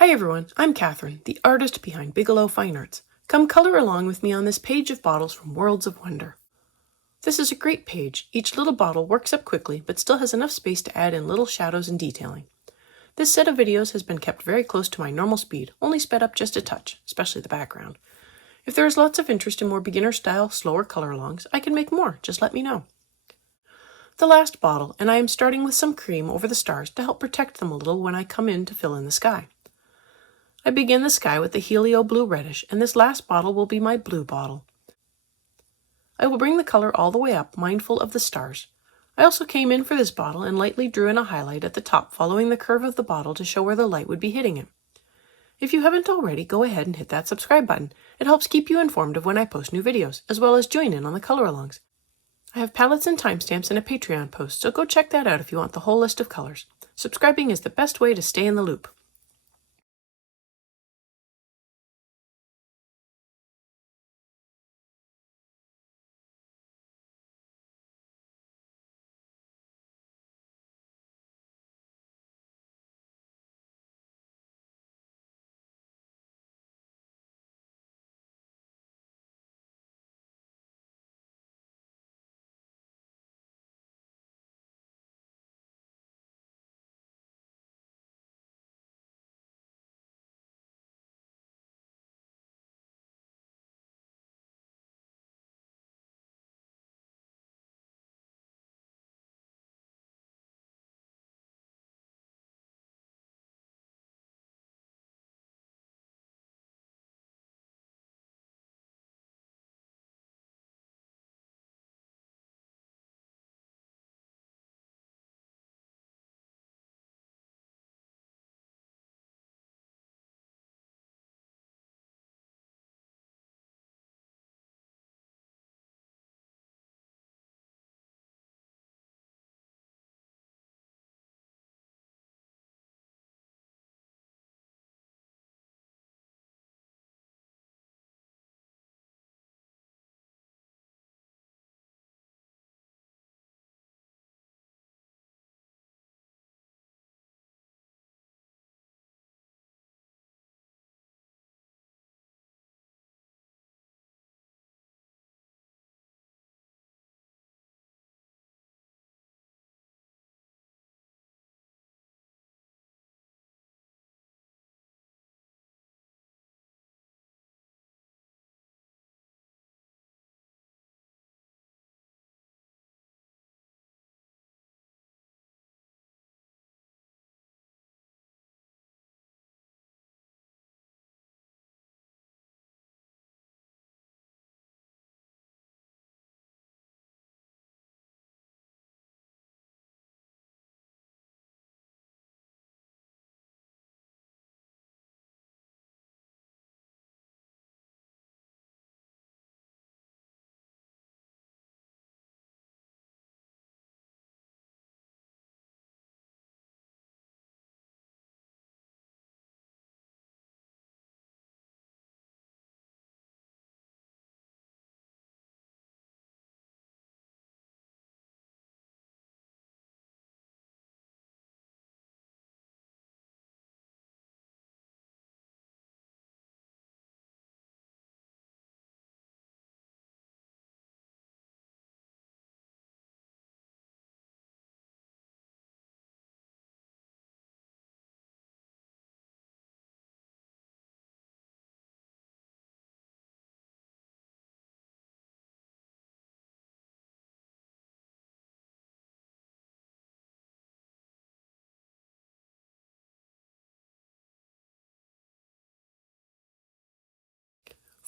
Hi everyone, I'm Catherine, the artist behind Bigelow Fine Arts. Come color along with me on this page of bottles from Worlds of Wonder. This is a great page. Each little bottle works up quickly, but still has enough space to add in little shadows and detailing. This set of videos has been kept very close to my normal speed, only sped up just a touch, especially the background. If there is lots of interest in more beginner style, slower color alongs, I can make more, just let me know. The last bottle, and I am starting with some cream over the stars to help protect them a little when I come in to fill in the sky. I begin the sky with the Helio Blue Reddish, and this last bottle will be my blue bottle. I will bring the color all the way up, mindful of the stars. I also came in for this bottle and lightly drew in a highlight at the top following the curve of the bottle to show where the light would be hitting it. If you haven't already, go ahead and hit that subscribe button. It helps keep you informed of when I post new videos, as well as join in on the color alongs. I have palettes and timestamps in a Patreon post, so go check that out if you want the whole list of colors. Subscribing is the best way to stay in the loop.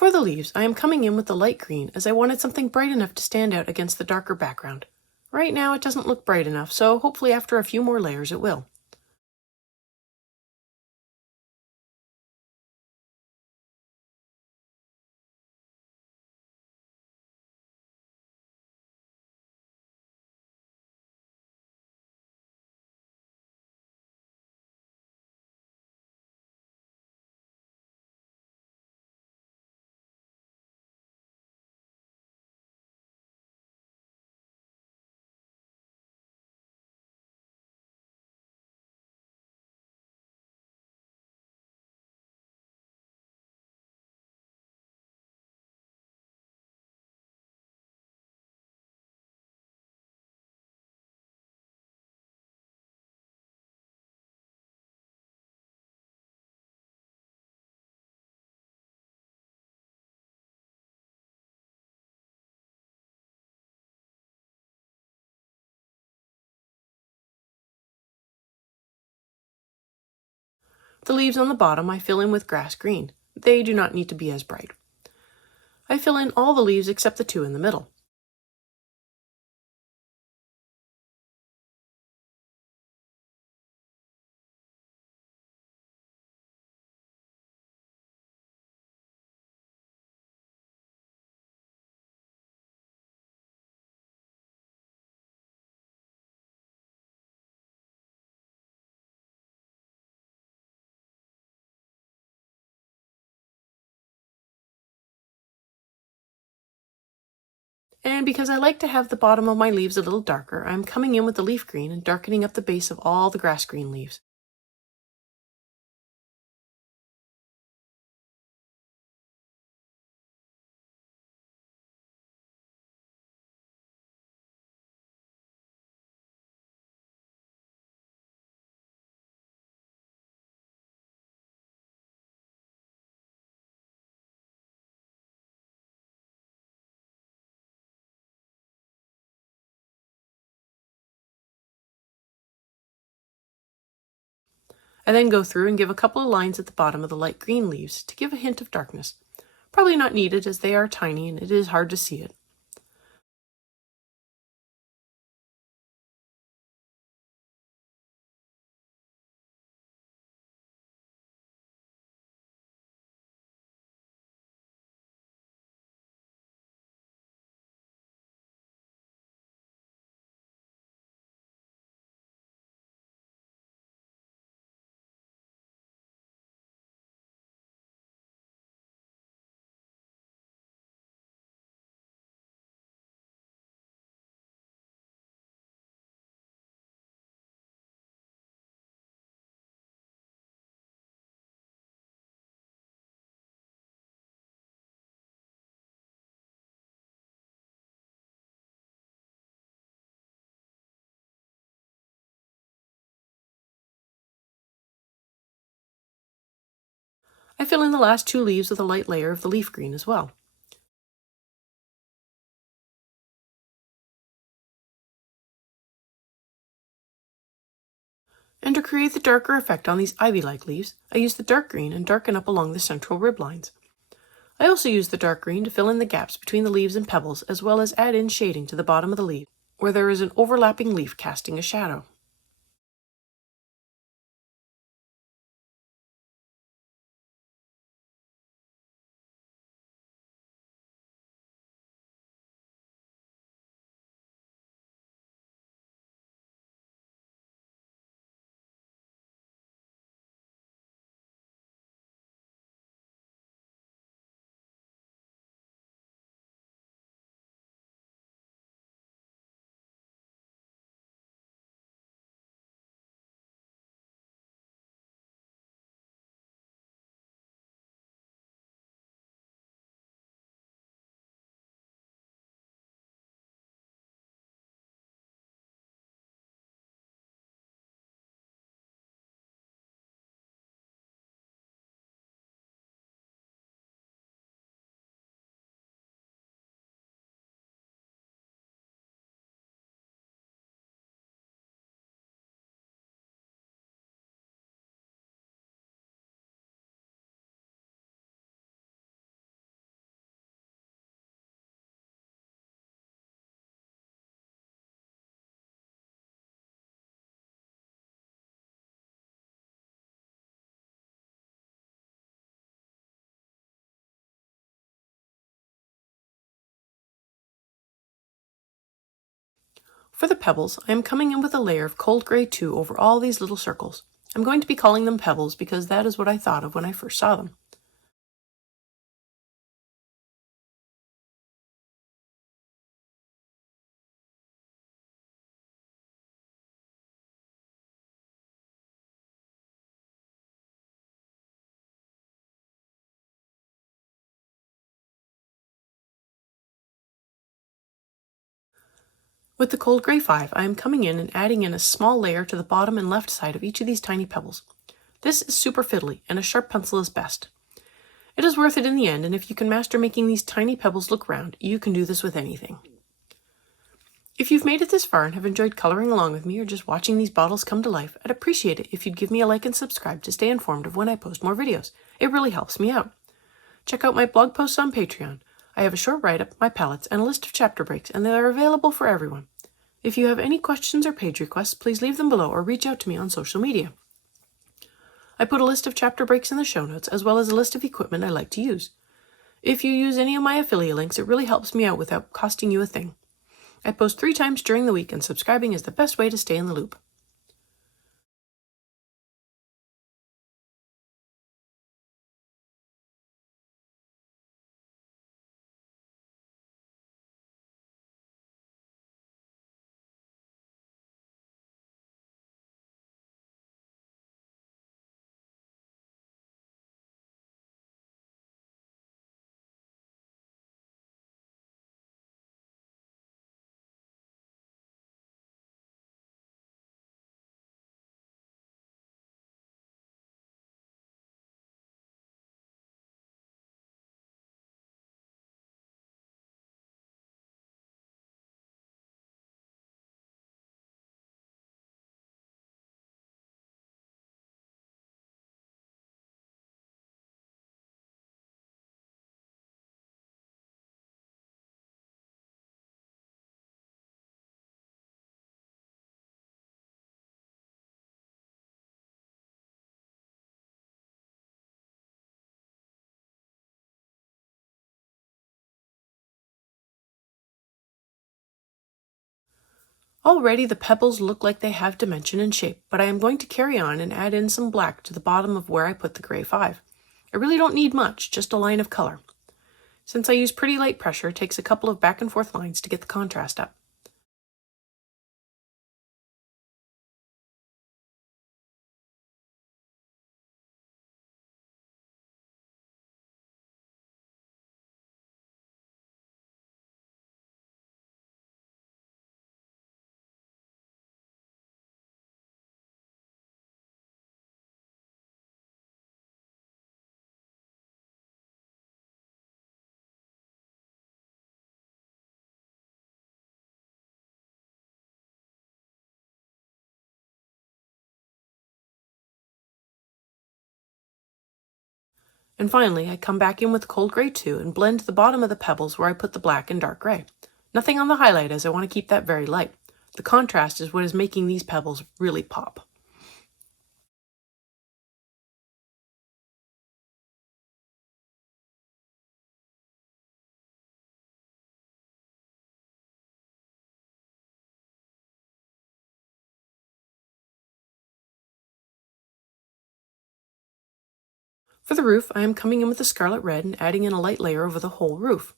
For the leaves, I am coming in with the light green as I wanted something bright enough to stand out against the darker background. Right now it doesn't look bright enough, so hopefully after a few more layers it will. The leaves on the bottom I fill in with grass green. They do not need to be as bright. I fill in all the leaves except the two in the middle. And because I like to have the bottom of my leaves a little darker, I'm coming in with the leaf green and darkening up the base of all the grass green leaves. I then go through and give a couple of lines at the bottom of the light green leaves to give a hint of darkness. Probably not needed as they are tiny and it is hard to see it. I fill in the last two leaves with a light layer of the leaf green as well. And to create the darker effect on these ivy-like leaves, I use the dark green and darken up along the central rib lines. I also use the dark green to fill in the gaps between the leaves and pebbles, as well as add in shading to the bottom of the leaf, where there is an overlapping leaf casting a shadow. For the pebbles, I am coming in with a layer of cold gray 2 over all these little circles. I'm going to be calling them pebbles because that is what I thought of when I first saw them. With the cold gray 5, I am coming in and adding in a small layer to the bottom and left side of each of these tiny pebbles. This is super fiddly, and a sharp pencil is best. It is worth it in the end, and if you can master making these tiny pebbles look round, you can do this with anything. If you've made it this far and have enjoyed coloring along with me or just watching these bottles come to life, I'd appreciate it if you'd give me a like and subscribe to stay informed of when I post more videos. It really helps me out. Check out my blog posts on Patreon. I have a short write-up, my palettes, and a list of chapter breaks, and they are available for everyone. If you have any questions or page requests, please leave them below or reach out to me on social media. I put a list of chapter breaks in the show notes, as well as a list of equipment I like to use. If you use any of my affiliate links, it really helps me out without costing you a thing. I post 3 times during the week, and subscribing is the best way to stay in the loop. Already the pebbles look like they have dimension and shape, but I am going to carry on and add in some black to the bottom of where I put the gray 5. I really don't need much, just a line of color. Since I use pretty light pressure, it takes a couple of back and forth lines to get the contrast up. And finally, I come back in with cold gray 2 and blend the bottom of the pebbles where I put the black and dark gray. Nothing on the highlight, as I want to keep that very light. The contrast is what is making these pebbles really pop. For the roof, I am coming in with the scarlet red and adding in a light layer over the whole roof.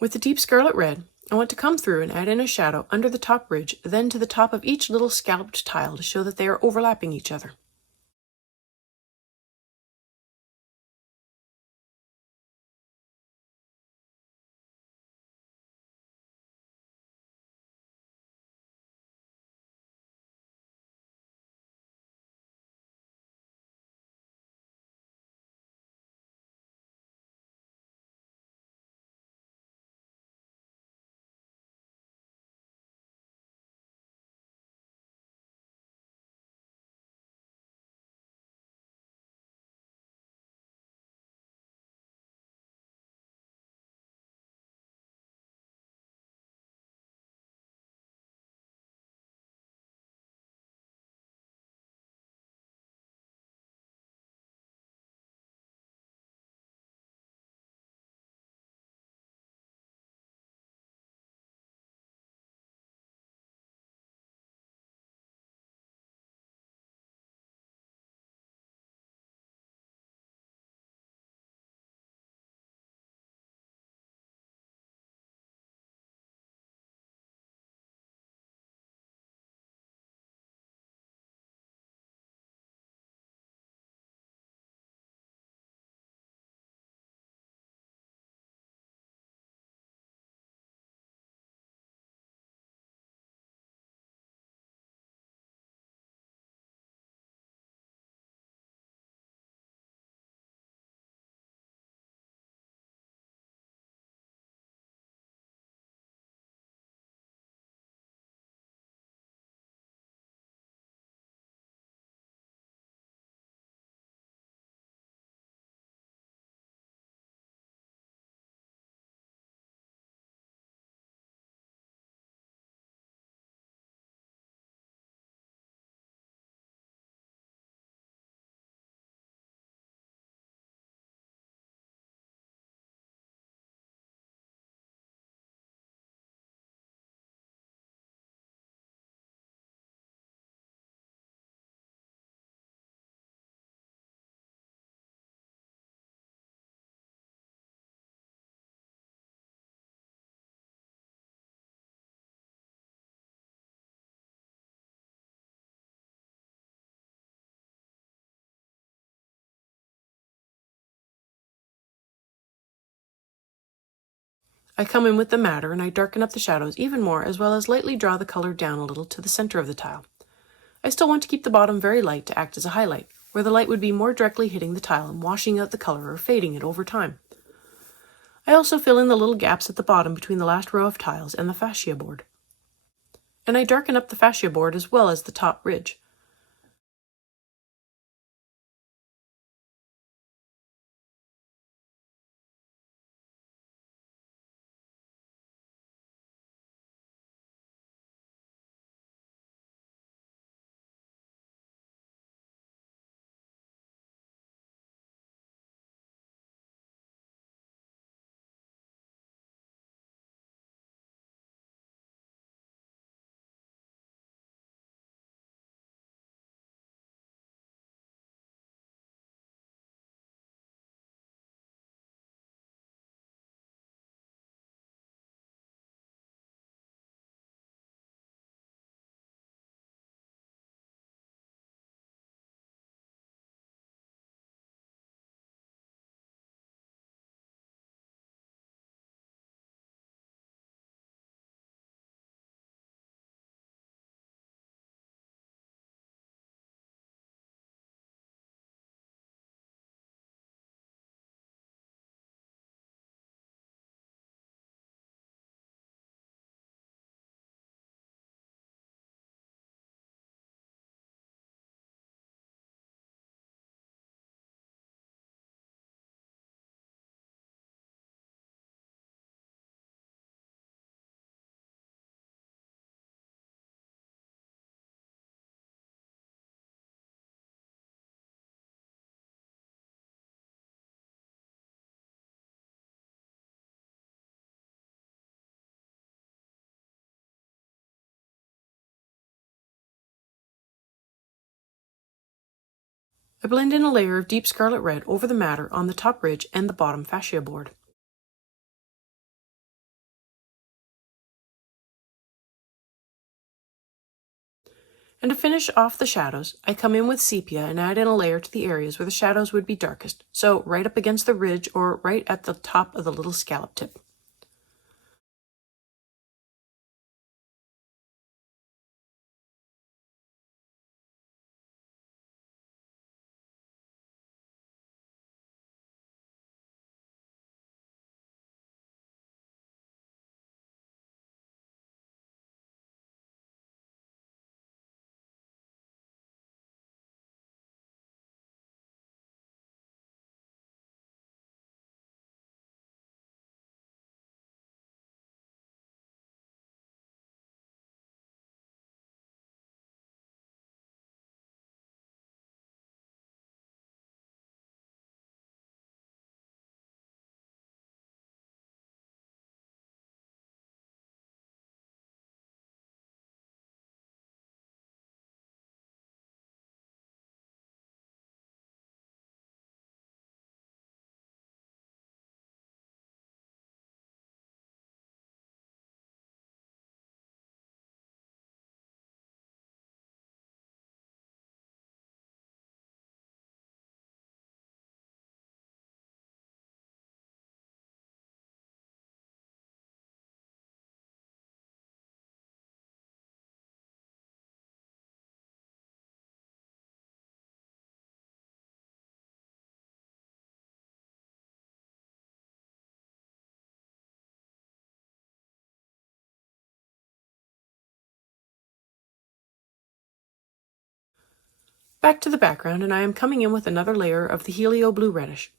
With the deep scarlet red, I want to come through and add in a shadow under the top ridge, then to the top of each little scalloped tile to show that they are overlapping each other. I come in with the madder and I darken up the shadows even more, as well as lightly draw the color down a little to the center of the tile. I still want to keep the bottom very light to act as a highlight, where the light would be more directly hitting the tile and washing out the color or fading it over time. I also fill in the little gaps at the bottom between the last row of tiles and the fascia board. And I darken up the fascia board as well as the top ridge. I blend in a layer of deep scarlet red over the madder on the top ridge and the bottom fascia board. And to finish off the shadows, I come in with sepia and add in a layer to the areas where the shadows would be darkest, so right up against the ridge or right at the top of the little scallop tip. Back to the background, and I am coming in with another layer of the helio blue reddish.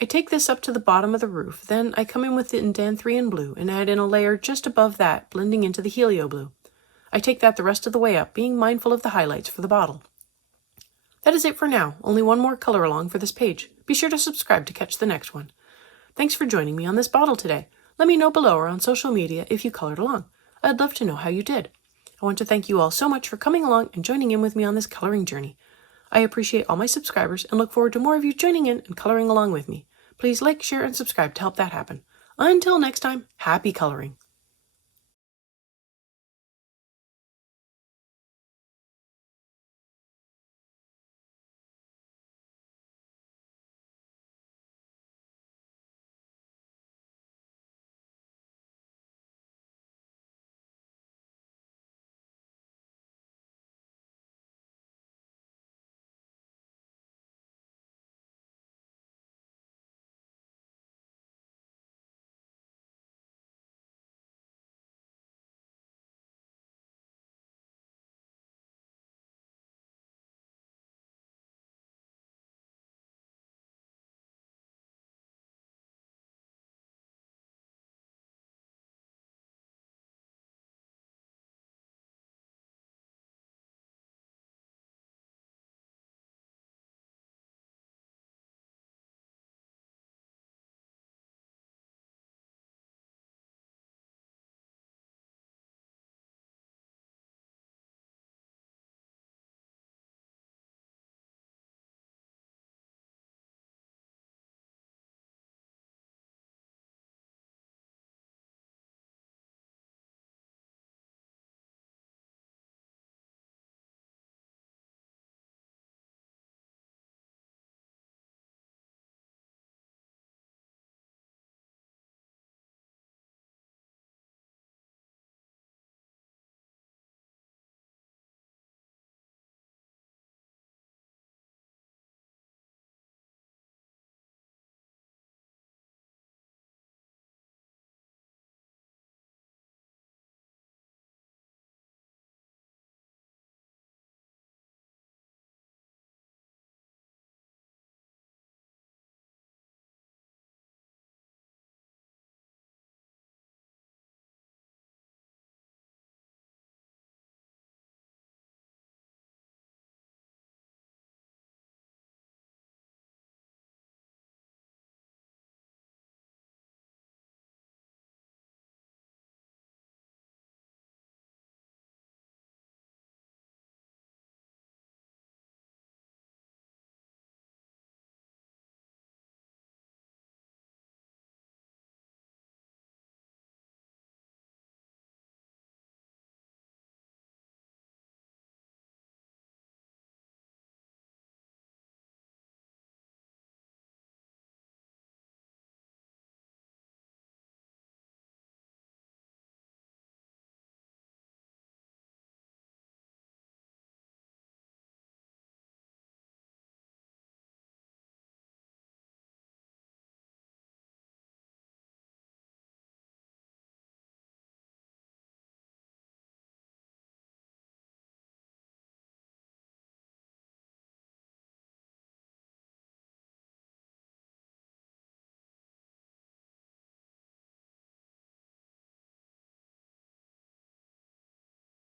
I take this up to the bottom of the roof, then I come in with the Indanthrian blue and add in a layer just above that, blending into the helio blue. I take that the rest of the way up, being mindful of the highlights for the bottle. That is it for now, only one more color along for this page. Be sure to subscribe to catch the next one. Thanks for joining me on this bottle today. Let me know below or on social media if you colored along. I'd love to know how you did. I want to thank you all so much for coming along and joining in with me on this coloring journey. I appreciate all my subscribers and look forward to more of you joining in and coloring along with me. Please like, share, and subscribe to help that happen. Until next time, happy coloring!